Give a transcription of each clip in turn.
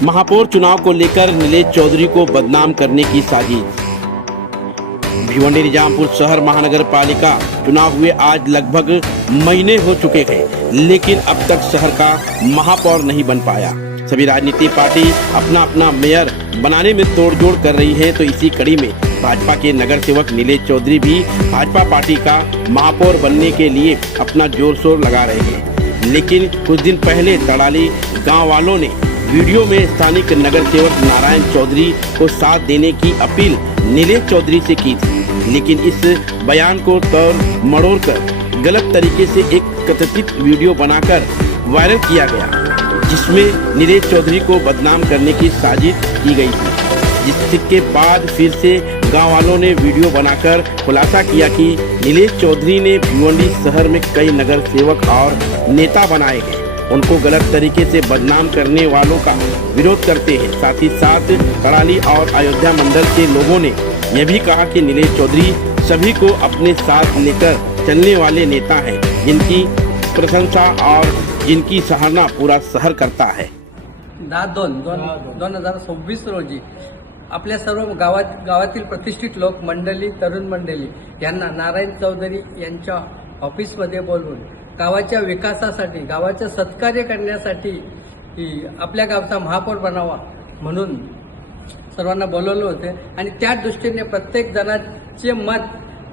महापौर चुनाव को लेकर नीलेश चौधरी को बदनाम करने की साजिश। भिवंडी निजामपुर शहर महानगर पालिका चुनाव हुए आज लगभग महीने हो चुके हैं, लेकिन अब तक शहर का महापौर नहीं बन पाया। सभी राजनीतिक पार्टी अपना अपना मेयर बनाने में तोड़जोड़ कर रही है, तो इसी कड़ी में भाजपा के नगर सेवक नीलेश चौधरी भी भाजपा पार्टी का महापौर बनने के लिए अपना जोर शोर लगा रहे हैं। लेकिन कुछ दिन पहले तड़ाली गांव वालों ने वीडियो में स्थानिक नगर सेवक नारायण चौधरी को साथ देने की अपील नीलेश चौधरी से की थी, लेकिन इस बयान को तोड़ मड़ोड़ कर गलत तरीके से एक कथित वीडियो बनाकर वायरल किया गया, जिसमें नीलेश चौधरी को बदनाम करने की साजिश की गई थी। जिसके बाद फिर से गांव वालों ने वीडियो बनाकर खुलासा किया कि नीलेश चौधरी ने भिवंडी शहर में कई नगर सेवक और नेता बनाए हैं, उनको गलत तरीके से बदनाम करने वालों का विरोध करते हैं। साथ ही साथ तड़ाली और अयोध्या मंडल के लोगों ने यह भी कहा कि नीलेश चौधरी सभी को अपने साथ लेकर चलने वाले नेता हैं, जिनकी प्रशंसा और जिनकी सराहना पूरा शहर करता है। 10/2/2026 रोजी आपल्या सर्व गावातील प्रतिष्ठित लोक मंडळी, तरुण मंडळी यांना नारायण चौधरी यांच्या ऑफिसमध्ये बोलवून गावाच्या विकासासाठी, गावाचे सत्कार्य करण्यासाठी आपल्या गावचा महापौर बनावा म्हणून सर्वांना बोलवले होते आणि त्या दृष्टीने प्रत्येक जणाचे मत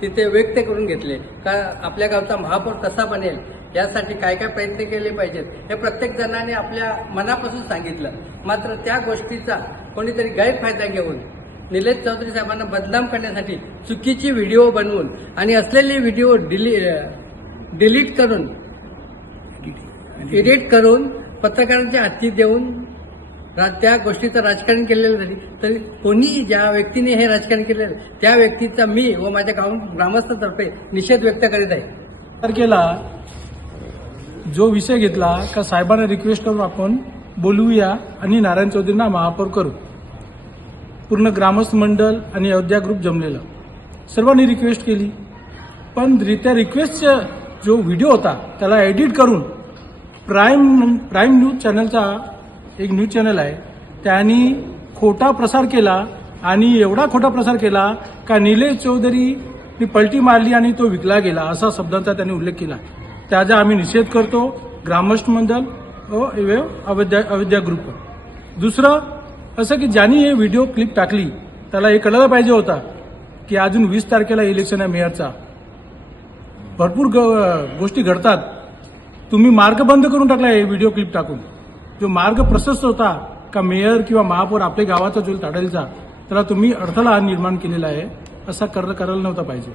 तिथे व्यक्त करून घेतले का आपल्या गावचा महापौर कसा बनेल, यासाठी काय काय प्रयत्न केले पाहिजेत हे प्रत्येक जणाने आपल्या मनापासून सांगितलं। मात्र त्या गोष्टीचा कोणीतरी गैरफायदा घेऊन नीलेश चौधरी साहेबांना बदनाम करण्यासाठी चुकीची व्हिडिओ बनवून आणि असलेले व्हिडिओ डिलीट करून, एडिट करून पत्रकारांच्या हाती देऊन त्या गोष्टीचं राजकारण केलेलं नाही। तरी कोणी ज्या व्यक्तीने हे राजकारण केलेलं त्या व्यक्तीचा मी व माझ्या ग्रामस्थांतर्फे निषेध व्यक्त करीत आहे। तारखेला जो विषय घेतला का साहेबांना रिक्वेस्ट करून आपण बोलवूया आणि नारायण चौधरींना महापौर करू, पूर्ण ग्रामस्थ मंडळ आणि अयोध्या ग्रुप जमलेलं सर्वांनी रिक्वेस्ट केली, पण त्या रिक्वेस्टचा जो व्हिडिओ होता त्याला एडिट करून प्राईम न्यूज चॅनलचा एक न्यूज चॅनल आहे त्यांनी खोटा प्रसार केला आणि एवढा खोटा प्रसार केला का नीलेश चौधरीनी पलटी मारली आणि तो विकला गेला असा शब्दांचा त्यांनी उल्लेख केला। त्याचा आम्ही निषेध करतो ग्रामस्थ मंडळ व अयोध्या ग्रुप। दुसरं असं की ज्यांनी हे व्हिडिओ क्लिप टाकली त्याला हे कळलं पाहिजे होता की अजून 20 तारखेला इलेक्शन आहे मेयरचा, भरपूर गोष्टी घडतात, तुम्ही मार्ग बंद करून टाकला हे व्हिडिओ क्लिप टाकून। जो मार्ग प्रशस्त होता का मेयर किंवा महापौर आपल्या गावाचा जो ताडायचा त्याला तुम्ही अडथळा निर्माण केलेला आहे, असा करायला नव्हता पाहिजे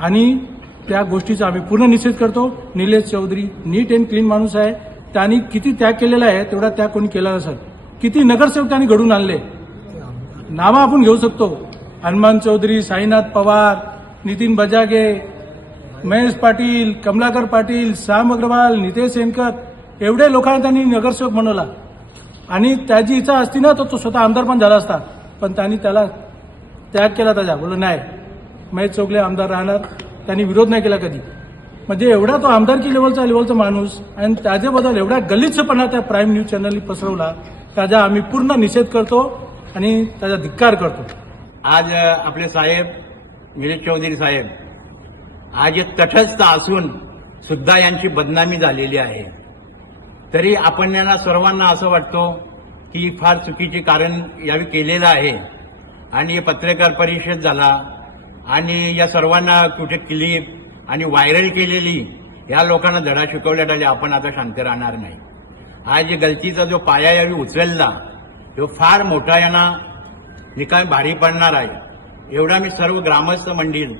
आणि त्या गोष्टीचा आम्ही पूर्ण निषेध करतो। नीलेश चौधरी नीट अँड क्लीन माणूस आहे, त्यांनी किती त्याग केलेला आहे तेवढा त्याग कोणी केला नसेल। किती नगरसेवक त्यांनी घडून आणले, नावं आपण घेऊ शकतो, हनुमान चौधरी, साईनाथ पवार, नितीन बजागे, महेश पाटील, कमलाकर पाटील, श्याम अग्रवाल, नितेश सेनकर, एवढे लोकांना त्यांनी नगरसेवक बनवला आणि त्याची इच्छा असती ना तर तो स्वतः आमदार पण झाला असता, पण त्यांनी त्याला त्याग केला त्याचा, बोललं नाही महेश चौगले आमदार राहणार, त्यांनी विरोध नाही केला कधी। म्हणजे एवढा तो आमदारकी लेवलचा माणूस आणि त्याच्याबद्दल एवढा गलिच्छपणा त्या प्राईम न्यूज चॅनलनी पसरवला, त्याचा आम्ही पूर्ण निषेध करतो आणि त्याचा धिक्कार करतो। आज आपले साहेब नीलेश चौधरी साहेब आज तटस्थ असून सुद्धा यांची बदनामी झालेली आहे, तरी आपण यांना सर्वांना असं वाटतो की फार चुकीचे कारण यावेळी केलेलं आहे आणि पत्रकार परिषद झाला आणि या सर्वांना कुठे क्लिप आणि व्हायरल केलेली या लोकांना धडा शिकवण्यात आले, आपण आता शांत राहणार नाही। आज गलतीचा जो पाया यावेळी उचलला तो फार मोठा यांना निकाल भारी पडणार आहे, एवढा मी सर्व ग्रामस्थ मंडळ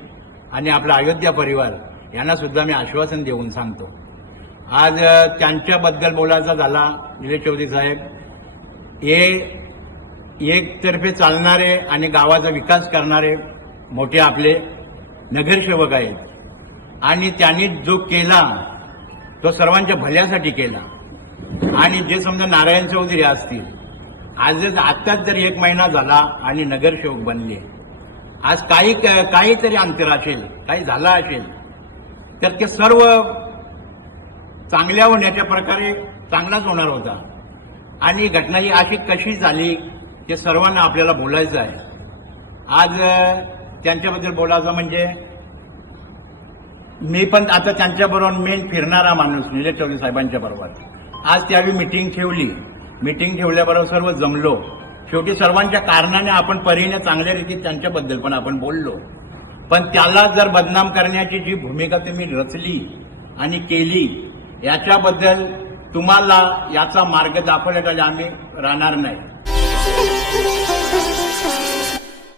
आणि आपला अयोध्या परिवार यांना सुद्धा मी आश्वासन देऊन सांगतो। आज त्यांच्याबद्दल बोलायचा झाला, नीलेश चौधरी साहेब हे एकतर्फे चालणारे आणि गावाचा विकास करणारे मोठे आपले नगरसेवक आहेत आणि त्यांनी जो केला तो सर्वांच्या भल्यासाठी केला आणि जे समजा नारायण चौधरी असतील, आताच जर 1 महिना झाला आणि नगरसेवक बनले, आज काहीतरी अंतर असेल, काही झाला असेल तर ते सर्व चांगल्या होण्याच्या प्रकारे चांगलाच होणार होता। आणि घटना ही अशी कशी झाली हे सर्वांना आपल्याला बोलायचं आहे. आज त्यांच्याबद्दल बोलायचं म्हणजे मी पण आता त्यांच्याबरोबर मेन फिरणारा माणूस निलेश चौधरी साहेबांच्या बरोबर. आज त्यावेळी मिटिंग ठेवली. मिटिंग ठेवल्याबरोबर सर्व जमलो. शेवटी सर्वांच्या कारणाने आपण परीने चांगल्या रीतीत त्यांच्याबद्दल पण आपण बोललो. पण त्याला जर बदनाम करण्याची जी भूमिका तुम्ही रचली आणि केली याच्याबद्दल तुम्हाला याचा मार्ग दाखवण्यासाठी आम्ही राहणार नाही.